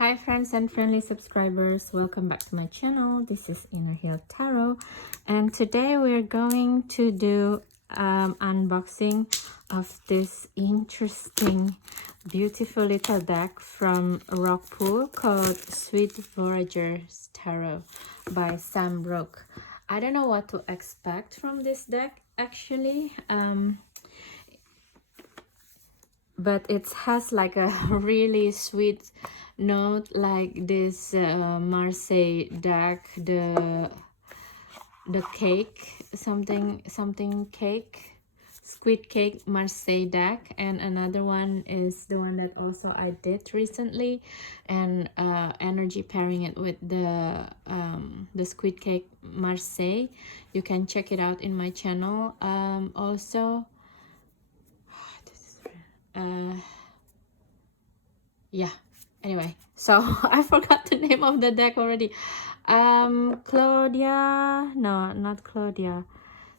Hi friends and friendly subscribers, welcome back to my channel. This is Inner Hill Tarot, and today we're going to do unboxing of this interesting beautiful little deck from Rockpool called Sweet Voyagers Tarot by Sam Brooke. I don't know what to expect from this deck actually, but it has like a really sweet note, like this Marseille deck, the cake, something cake, squid cake Marseille deck, and another one is the one that also I did recently, and energy pairing it with the squid cake Marseille. You can check it out in my channel. Also yeah, anyway, so I forgot the name of the deck already. Claudia, no, not Claudia,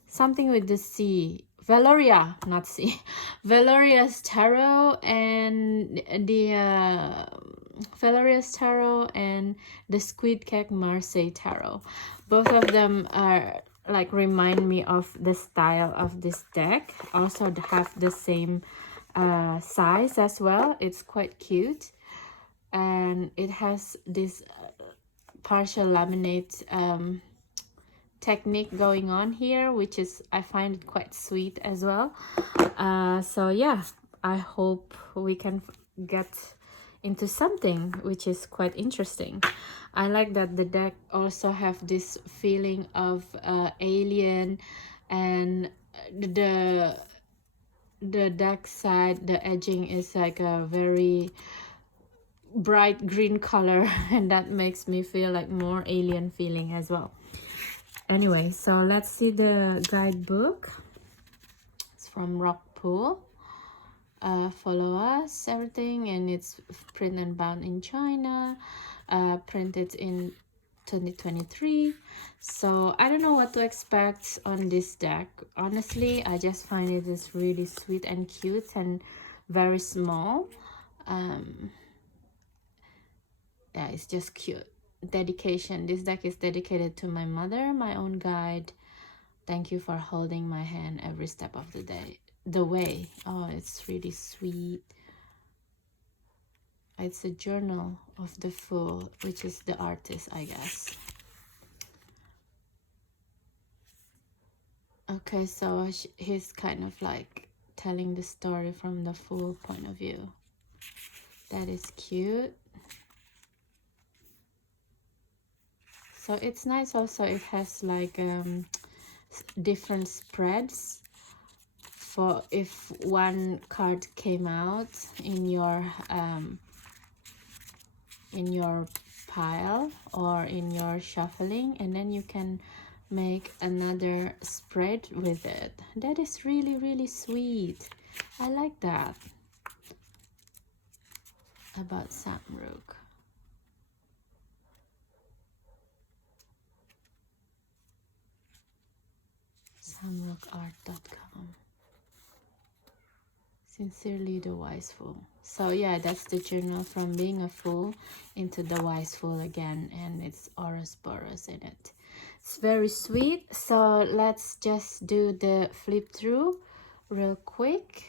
something with the C, Valoria, not C, Valoria's Tarot, and the Valoria's Tarot and the Squid Cake Marseille Tarot. Both of them are like remind me of the style of this deck. Also have the same size as well. It's quite cute, and it has this partial laminate technique going on here, which is, I find it quite sweet as well. So yeah, I hope we can get into something which is quite interesting. I like that the deck also have this feeling of alien, and the deck side, the edging is like a very bright green color and that makes me feel like more alien feeling as well. Anyway, so let's see the guidebook. It's from Rockpool. Follow us, everything, and it's print and bound in China, printed in 2023. So I don't know what to expect on this deck. Honestly, I just find it is really sweet and cute and very small. Yeah, it's just cute. Dedication. This deck is dedicated to my mother, my own guide. Thank you for holding my hand every step of the way. Oh, it's really sweet. It's a journal of the Fool, which is the artist, I guess. Okay, so he's kind of like telling the story from the Fool point of view. That is cute. So it's nice also, it has like different spreads for if one card came out in your pile or in your shuffling, and then you can make another spread with it. That is really sweet. I like that about Samrook. samrookart.com. Sincerely the Wise Fool. So yeah, that's the journal from being a fool into the wise fool again, and it's Ouroboros in it. It's very sweet. So let's just do the flip through real quick,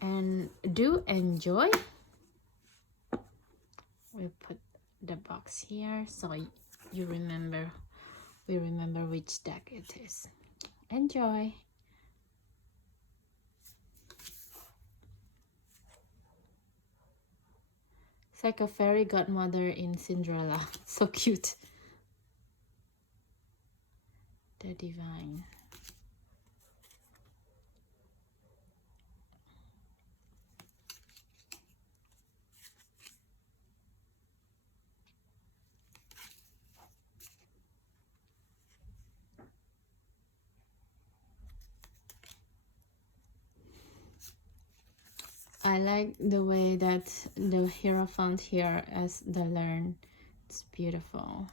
and do enjoy. We'll put the box here so you remember, we remember which deck it is. Enjoy. It's like a fairy godmother in Cinderella. So cute. The Divine. I like the way that the Hierophant here as the learn. It's beautiful.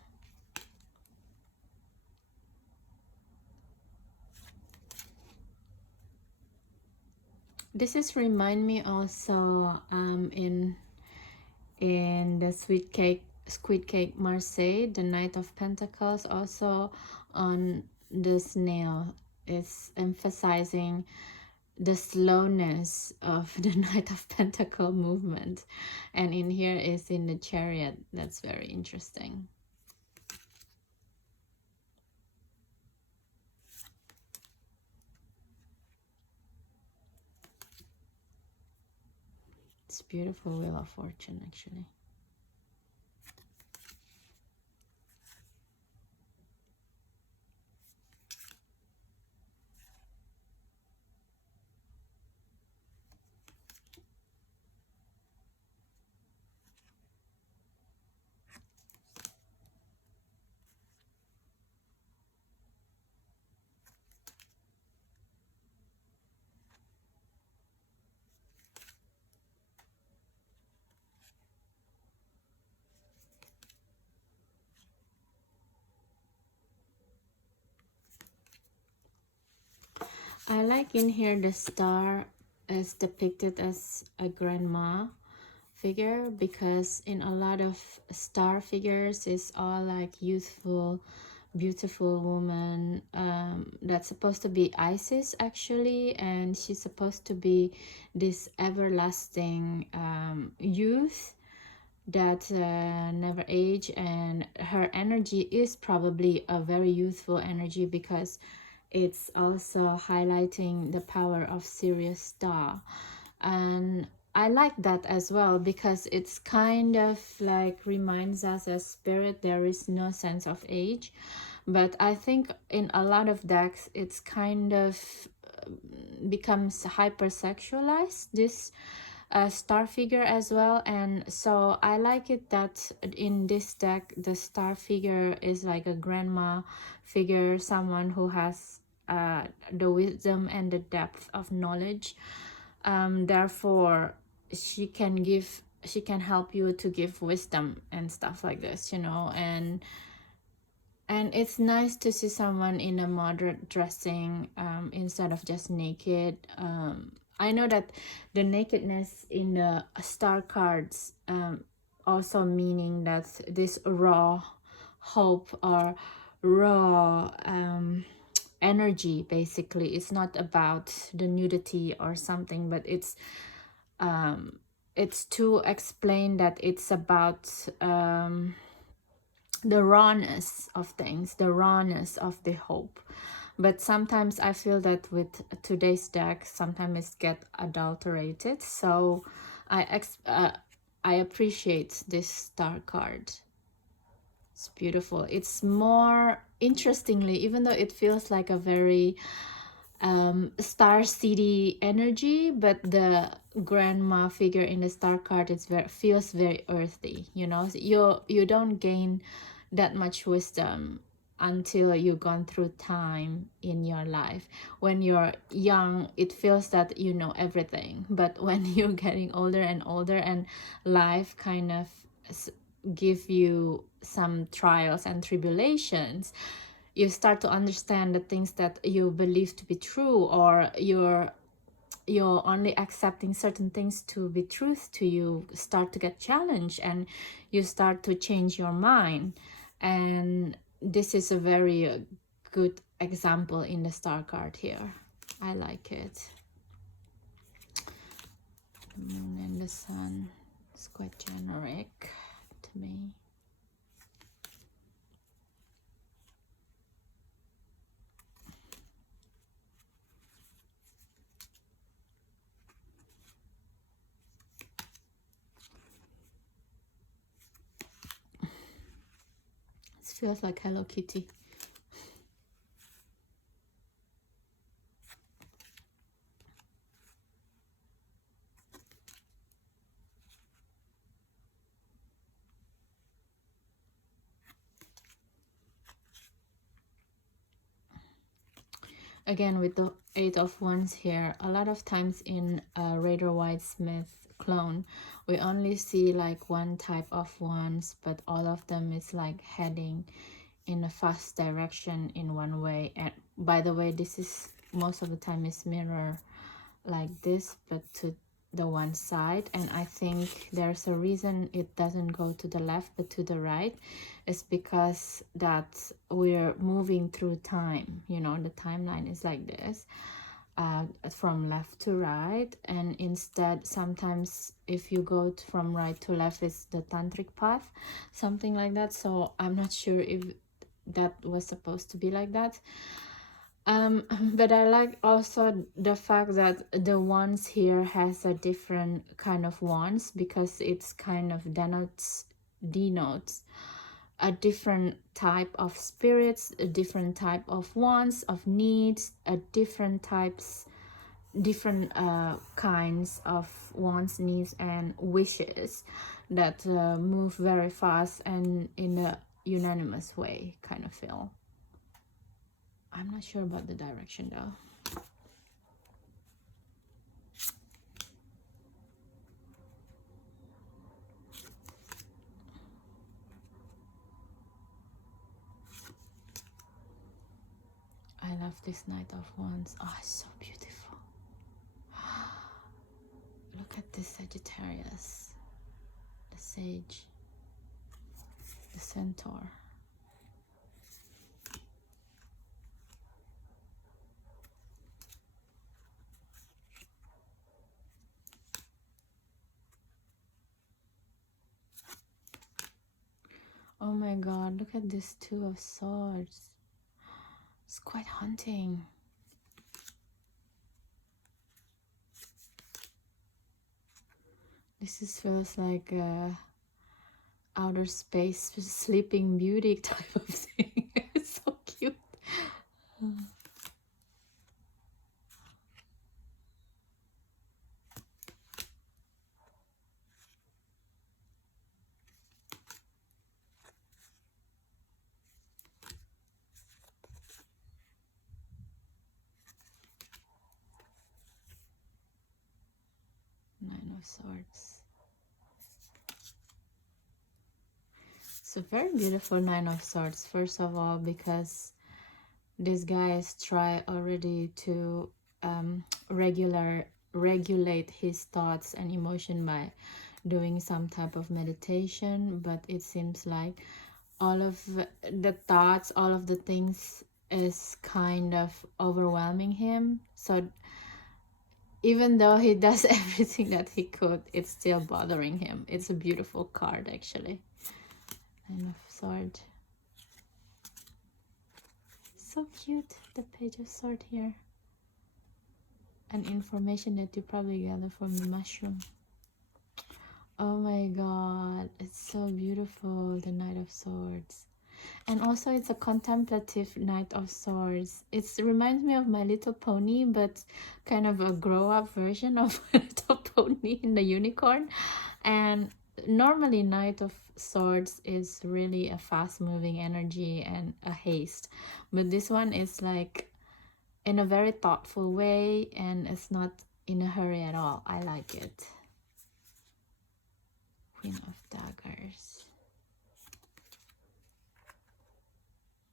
This is remind me also in in the Squid Cake Marseille, the Knight of Pentacles. Also on the snail is emphasizing the slowness of the Knight of Pentacle movement, and in here is in the Chariot. That's very interesting. It's beautiful Wheel of Fortune, actually. I like in here the star is depicted as a grandma figure, because in a lot of star figures it's all like youthful, beautiful woman. That's supposed to be Isis, actually, and she's supposed to be this everlasting youth that never age, and her energy is probably a very youthful energy, because it's also highlighting the power of Sirius star. And I like that as well, because it's kind of like reminds us as spirit there is no sense of age. But I think in a lot of decks it's kind of becomes hypersexualized, this star figure as well. And so I like it that in this deck the star figure is like a grandma figure, someone who has the wisdom and the depth of knowledge. Therefore she can help you to give wisdom and stuff like this, you know. And it's nice to see someone in a moderate dressing, instead of just naked. I know that the nakedness in the star cards also meaning that this raw hope or raw energy, basically. It's not about the nudity or something, but it's to explain that it's about the rawness of things, the rawness of the hope. But sometimes I feel that with today's deck, sometimes it get adulterated. So I appreciate this star card. It's beautiful. It's more interestingly, even though it feels like a very star city energy, but the grandma figure in the star card is feels very earthy, you know. You don't gain that much wisdom until you've gone through time in your life. When you're young it feels that you know everything, but when you're getting older and older and life kind of give you some trials and tribulations, you start to understand the things that you believe to be true, or you're only accepting certain things to be truth to you, start to get challenged, and you start to change your mind. And this is a very good example in the star card here. I like it. The moon and the sun is quite generic to me. It feels like Hello Kitty. Again, with the Eight of Wands here, a lot of times in a Rider Waite Smith clone, we only see like one type of wands, but all of them is like heading in a fast direction in one way. And by the way, this is most of the time is mirror like this, but to the one side, and I think there's a reason it doesn't go to the left but to the right. It's because that we're moving through time, you know, the timeline is like this, from left to right, and instead sometimes if you go from right to left it's the tantric path, something like that. So I'm not sure if that was supposed to be like that. But I like also the fact that the wands here has a different kind of wands, because it's kind of denotes a different type of spirits, a different type of wants, of needs, a different kinds of wants, needs, and wishes that move very fast and in a unanimous way, kind of feel. I'm not sure about the direction though. I love this Knight of Wands. Oh, it's so beautiful. Look at this Sagittarius, the Sage, the Centaur. Oh my god, look at this Two of Swords. It's quite haunting. This feels like a outer space sleeping beauty type of thing. It's so cute. Nine of Swords. It's a very beautiful Nine of Swords, first of all, because this guy has tried already to regulate his thoughts and emotion by doing some type of meditation, but it seems like all of the thoughts, all of the things is kind of overwhelming him. So even though he does everything that he could, it's still bothering him. It's a beautiful card, actually. Nine of Swords. So cute, the Page of Swords here. And information that you probably gather from the mushroom. Oh my god, it's so beautiful, the Knight of Swords. And also it's a contemplative Knight of Swords. It reminds me of My Little Pony, but kind of a grow-up version of My Little Pony in the unicorn. And normally Knight of Swords is really a fast-moving energy and a haste. But this one is like in a very thoughtful way, and it's not in a hurry at all. I like it. Queen of Daggers.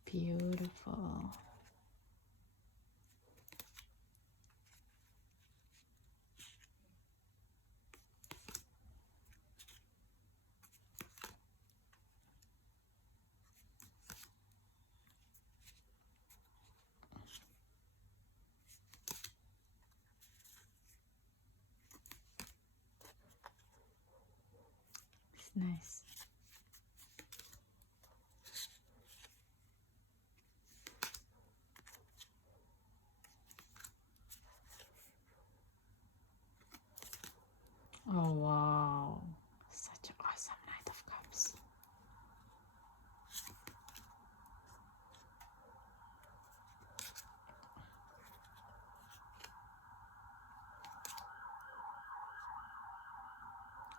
Beautiful. It's nice. Oh wow, such an awesome Knight of Cups.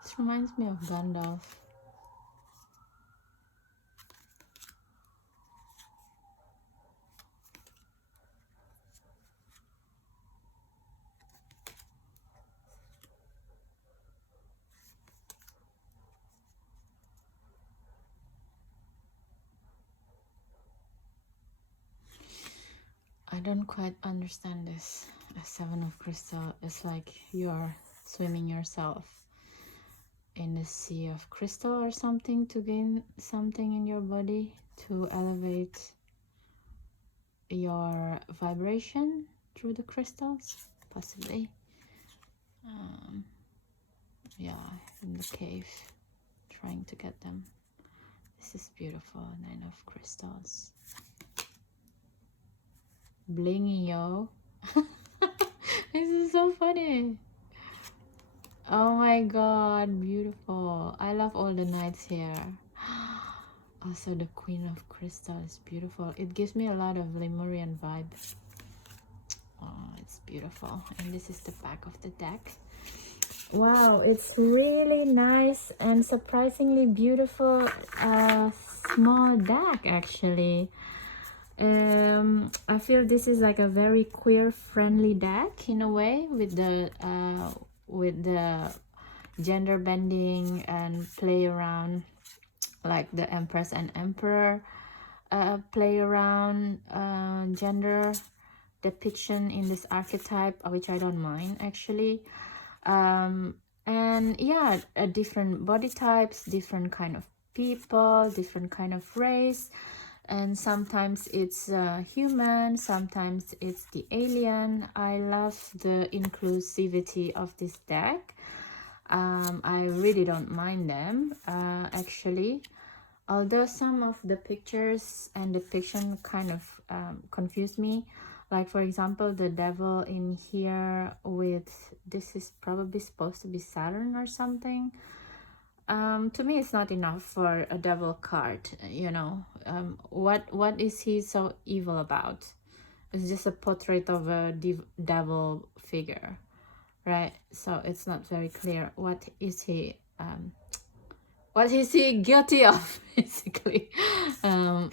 This reminds me of Gandalf. I don't quite understand this. A Seven of Crystal is like you're swimming yourself in the sea of crystal or something to gain something in your body to elevate your vibration through the crystals, possibly. Yeah, in the cave, trying to get them. This is beautiful. 9 of crystals. Blingy, yo. This is so funny. Oh my god, beautiful. I love all the knights here. Also the Queen of Crystal is beautiful. It gives me a lot of Lemurian vibe. Oh, it's beautiful. And this is the back of the deck. Wow, it's really nice and surprisingly beautiful small deck actually. I feel this is like a very queer friendly deck in a way, with the gender bending and play around, like the Empress and Emperor play around gender depiction in this archetype, which I don't mind actually. And yeah, different body types, different kind of people, different kind of race, and sometimes it's human, sometimes it's the alien. I love the inclusivity of this deck. I really don't mind them actually, although some of the pictures and depiction kind of confuse me. Like for example, the devil in here with, this is probably supposed to be Saturn or something. To me, it's not enough for a devil card, you know. What is he so evil about? It's just a portrait of a devil figure, right? So it's not very clear what is he guilty of, basically.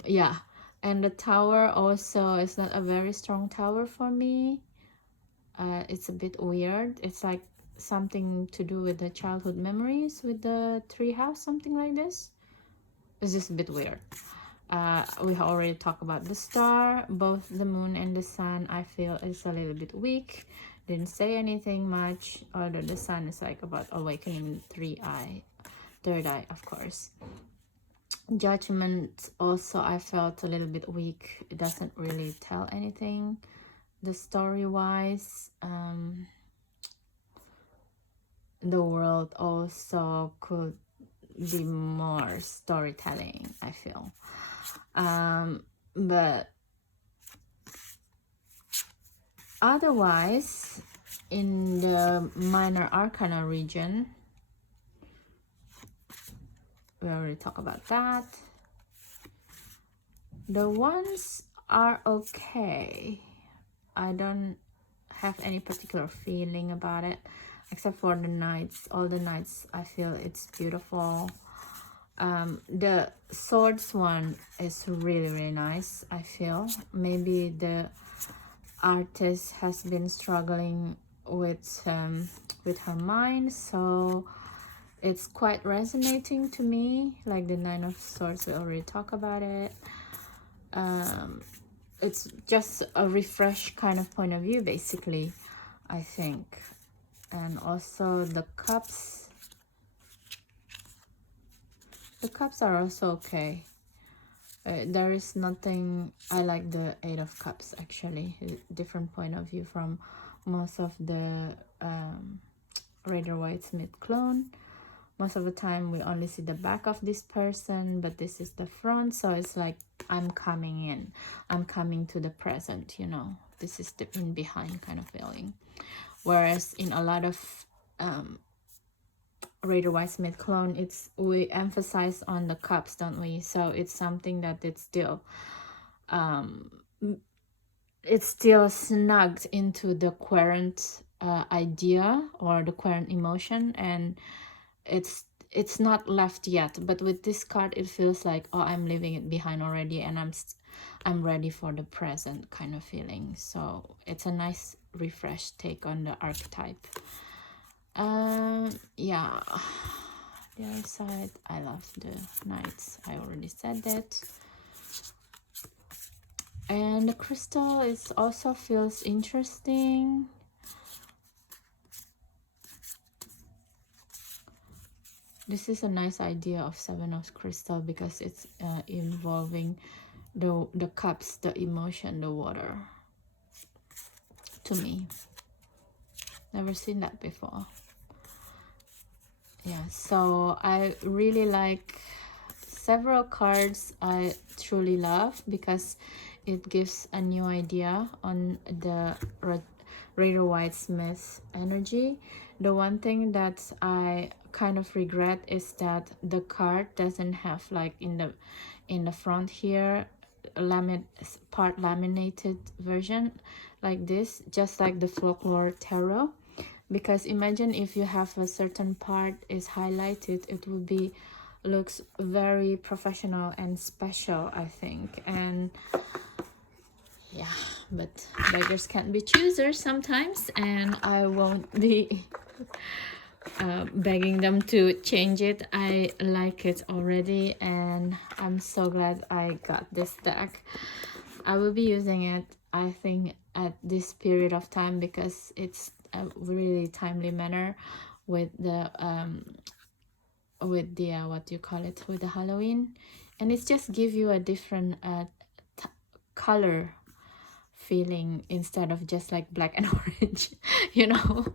Yeah. And the tower also is not a very strong tower for me. It's a bit weird. It's like something to do with the childhood memories with the tree house, something like this. It's just a bit weird. We already talked about the star. Both the moon and the sun, I feel, is a little bit weak. Didn't say anything much, although the sun is like about awakening third eye, of course. Judgment also, I felt a little bit weak. It doesn't really tell anything the story wise. The world also could be more storytelling, I feel. But otherwise, in the minor arcana region, we already talked about that. The ones are okay. I don't have any particular feeling about it, except for the knights. All the knights, I feel it's beautiful. The swords one is really, really nice, I feel. Maybe the artist has been struggling with her mind, so it's quite resonating to me. Like the 9 of Swords, we already talked about it. It's just a refresh kind of point of view, basically, I think. And also the cups. The cups are also okay. There is nothing. I like the 8 of Cups, actually. A different point of view from most of the Rider-Waite-Smith clone. Most of the time we only see the back of this person, but this is the front, so it's like I'm coming in, I'm coming to the present, you know. This is the in behind kind of feeling. Whereas in a lot of Rider-Waite-Smith clone, we emphasize on the cups, don't we? So it's something that it's still snugged into the current idea or the current emotion, and it's not left yet. But with this card, it feels like, oh, I'm leaving it behind already, and I'm ready for the present kind of feeling. So it's a nice refresh take on the archetype. Yeah, the other side, I love the knights. I already said that. And the crystal is also feels interesting. This is a nice idea of Seven of Crystal because it's involving the cups, the emotion, the water. To me, never seen that before. Yeah, so I really like several cards I truly love because it gives a new idea on the Rider-Waite-Smith energy. The one thing that I kind of regret is that the card doesn't have, like, in the front here, part laminated version like this, just like the Folklore Tarot. Because imagine if you have a certain part is highlighted, it would be looks very professional and special, I think. And yeah, but beggars can't be choosers sometimes, and I won't be begging them to change it. I like it already, and I'm so glad I got this deck. I will be using it, I think, at this period of time because it's a really timely manner with the what do you call it, with the Halloween, and it's just give you a different color feeling instead of just like black and orange, you know.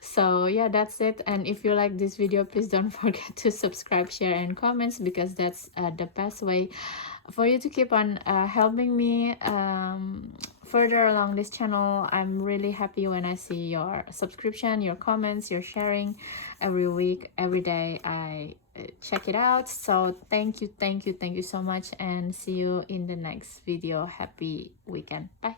So yeah, that's it. And if you like this video, please don't forget to subscribe, share, and comments, because that's the best way for you to keep on helping me further along this channel. I'm really happy when I see your subscription, your comments, your sharing every week, every day. I check it out. So thank you so much, and see you in the next video. Happy weekend. Bye.